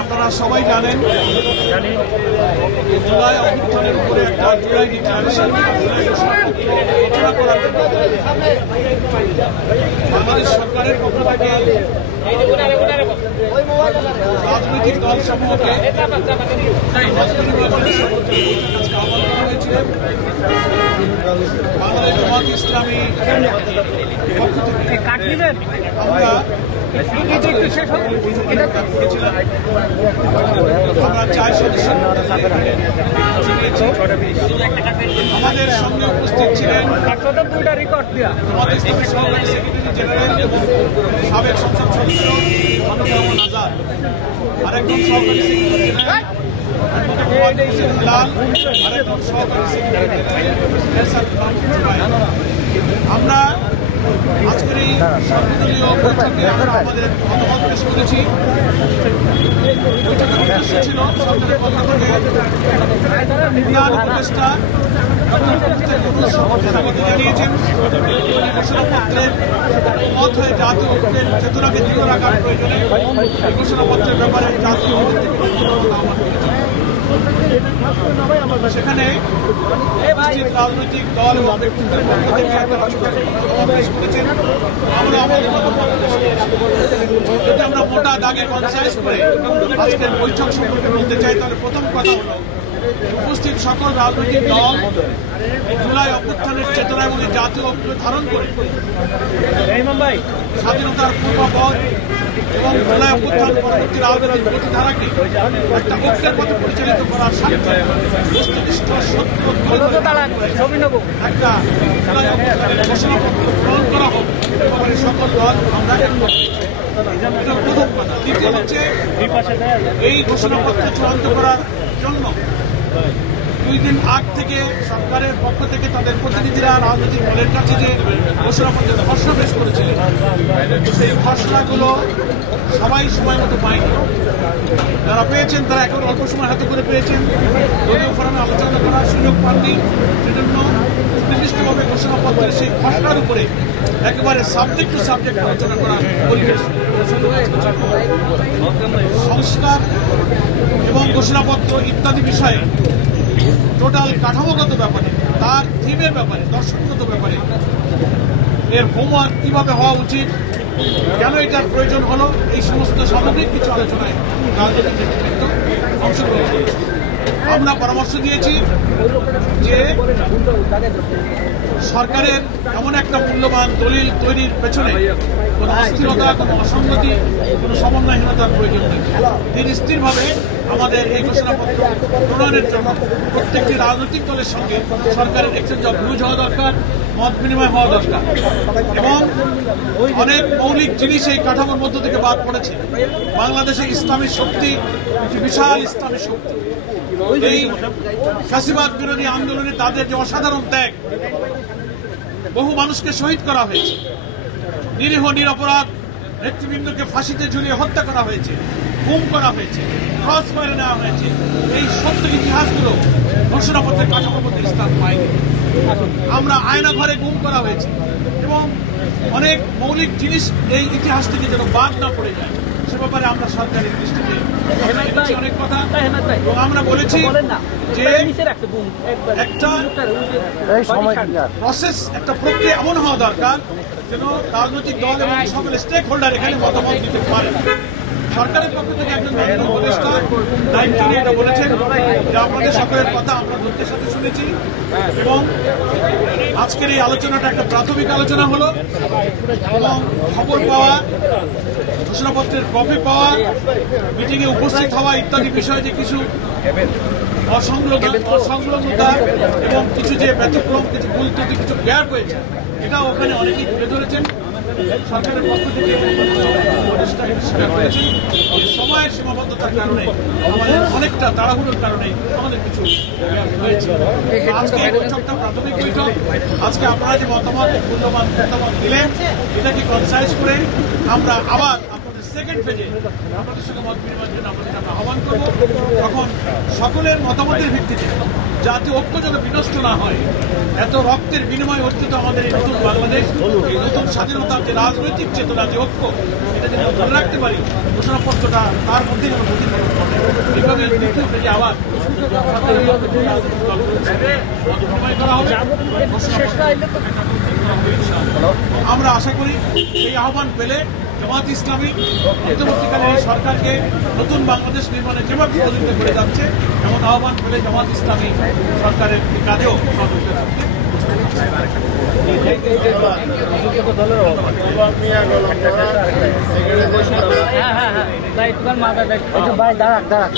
আপনারা সবাই জানেন জুলাই অভ্যুত্থানের উপরে একটা জুলাই ডিক্লারেশন ঘোষণা করার জন্য বাংলাদেশ সরকারের পক্ষ থেকে রাজনৈতিক দল সমূহকে আহ্বান করা হয়েছিল। বাংলাদেশ জামাত ইসলামী পক্ষ থেকে আমরা 4 সদস্য আমাদের সঙ্গে উপস্থিত ছিলেন সহকারী সেক্রেটারি জেনারেল এবং সাবেক সংসদ সদস্য অনুপম আজাদ, আরেকজন সহকারী সেক্রেটারি জেনারেল আরেকজন সহকারী সেক্রেটারি জেনারেল। আমরা আজকের এই সর্বদলীয় বৈঠকে আমরা আমাদের মতামত পেশ করেছি। বৈঠকের উদ্দেশ্য ছিল সরকারের পক্ষ থেকে প্রধান উপদেষ্টা জানিয়েছেন ঘোষণাপত্রের মত হয়ে জাতীয় ঐক্যের চেতনাকে দৃঢ় রাখার প্রয়োজনে এই ঘোষণাপত্রের ব্যাপারে জাতীয় আহ্বান করেছেন। সেখানে রাজনৈতিক দল এবং ব্যক্তিদের পক্ষ থেকে করেছেন। যদি আমরা মোটা দাগে কনসাইজ করে আজকের বৈঠক সম্পর্কে বলতে চাই, তাহলে প্রথম কথা হল উপস্থিত সকল রাজনৈতিক দল জুলাই অভ্যুত্থানের চেতনা এবং জাতীয় ঐক্য ধারণ করে স্বাধীনতার পূর্বপথ এবং জুলাই অভ্যুত্থান পরবর্তী রাজনৈতিক প্রতিধারাকে একটা ঐক্যের পথে পরিচালিত করার স্বার্থে বস্তুনিষ্ঠ সত্য একটা জুলাই অভ্যুত্থানের ঘোষণাপত্র গ্রহণ করা হোক এবারে সকল দল আমরা এটা প্রথম কথা। দ্বিতীয় হচ্ছে এই ঘোষণাপত্র চূড়ান্ত করার জন্য 2 দিন আগ থেকে সরকারের পক্ষ থেকে তাদের প্রতিনিধিরা রাজনৈতিক দলের কাছে যে ঘোষণাপত্রের খসড়া পেশ করেছিলেন, সেই খসড়াগুলো সবাই সময় মতো পায়নি। যারা পেয়েছেন তারা এখন অল্প সময় হাতে করে পেয়েছেন, দলীয় ফোরামে আলোচনা করার সুযোগ পাননি। সেজন্য নির্দিষ্টভাবে ঘোষণাপত্রের সেই খসড়ার উপরে একেবারে সাবজেক্ট টু সাবজেক্ট আলোচনা করার পরিবেশ সংস্কার এবং ঘোষণাপত্র ইত্যাদি বিষয়ে টোটাল কাঠামোগত ব্যাপারে, তার থিমের ব্যাপারে, দর্শনগত ব্যাপারে, এর হোমওয়ার্ক কিভাবে হওয়া উচিত, কেন এটার প্রয়োজন হলো, এই সমস্ত সামগ্রিক কিছু আলোচনায় রাজনৈতিক নেতৃত্ব অংশগ্রহণ করেছে। আমরা পরামর্শ দিয়েছি যে সরকারের এমন একটা মূল্যবান দলিল তৈরির পেছনে কোনো অস্থিরতা, কোনো অসঙ্গতি, কোনো সমন্বয়হীনতার প্রয়োজন নেই। স্থিরভাবে আমাদের এই ঘোষণাপত্র প্রণয়নের জন্য প্রত্যেকটি রাজনৈতিক দলের সঙ্গে সরকারের এক্সচেঞ্জ অফ ভিউজ হওয়া দরকার, মত বিনিময় হওয়া দরকার। এবং অনেক মৌলিক জিনিস এই কাঠামোর মধ্য থেকে বাদ পড়েছে। বাংলাদেশে ইসলামী শক্তি, একটি বিশাল ইসলামী শক্তি, এই ফ্যাসিবাদ বিরোধী আন্দোলনে তাদের যে অসাধারণ ত্যাগ, বহু মানুষকে শহীদ করা হয়েছে, নিরীহ নিরপরাধ নেতৃবৃন্দকে ফাঁসিতে ঝুলিয়ে হত্যা করা হয়েছে, গুম করা হয়েছে, ক্রস ফায়ারে নেওয়া হয়েছে। এই সত্য ইতিহাসগুলো ঘোষণাপত্রের কাঠামোর মধ্যে স্থান পায়নি। আমরা আয়না ঘরে গুম করা হয়েছে এবং অনেক মৌলিক জিনিস এই ইতিহাস থেকে যেন বাদ না পড়ে যায়, সে ব্যাপারে আমরা সরকারের দৃষ্টিতে অনেক কথা এবং আমরা বলেছি যে একটা প্রসেস, একটা প্রক্রিয়া এমন হওয়া দরকার যেন রাজনৈতিক দল এবং সকল স্টেক হোল্ডার এখানে মতামত দিতে পারে। সরকারের পক্ষ থেকে একজন উপদেষ্টা দায়িত্ব নিয়ে এটা বলেছেন যে আপনাদের সকলের কথা আমরা ধৈর্যের সাথে শুনেছি এবং আজকের এই আলোচনাটা একটা প্রাথমিক আলোচনা হলো এবং খবর পাওয়া, ঘোষণাপত্রের কপি পাওয়া, মিটিংয়ে উপস্থিত হওয়া ইত্যাদি বিষয়ে যে কিছু অসংলগ্নতা এবং কিছু যে ব্যতিক্রম, কিছু ভুল ত্রুটি, কিছু গ্যাপ হয়েছে, এটা ওখানে অনেকেই তুলে ধরেছেন। সরকারের পক্ষ থেকে স্বীকার করেছেন সময়ের সীমাবদ্ধতার কারণে, আমাদের অনেকটা তাড়াহুড়োর কারণে আমাদের কিছু হয়েছে। আজকে এই বৈঠকটা প্রাথমিক বৈঠক। আজকে আপনারা যে মতামত, মূল্যবান মতামত দিলেন, এটাকে কনসাইজ করে আমরা আবার আপনাদের সেকেন্ড ফেজে আপনাদের সঙ্গে মত বিনিময়ের জন্য আপনাদের আমরা আহ্বান করব। তখন সকলের মতামতের ভিত্তিতে যাতে ঐক্য যাতে বিনষ্ট না হয়, এত রক্তের বিনিময় হচ্ছে তো আমাদের এই নতুন বাংলাদেশ, এই নতুন স্বাধীনতার যে রাজনৈতিক চেতনা, যে ঐক্য, এটা যদি আমরা ধরে রাখতে পারি, ঘোষণাপত্রটা তার মধ্যেই আমরা প্রতিফলন করবো। এইভাবে দ্বিতীয় ফেজে আবার বিনিময় করা হবে। আমরা আশা করি এই আহ্বান পেলে জামাত ইসলামী অন্তর্বর্তীকালীন এই সরকারকে নতুন বাংলাদেশ নির্মাণে যেভাবে সহযোগিতা করে যাচ্ছে, এমন আহ্বান পেলে জামাত ইসলামী সরকারের কাজেও সহযোগিতা করতে। হ্যাঁ, দাঁড়া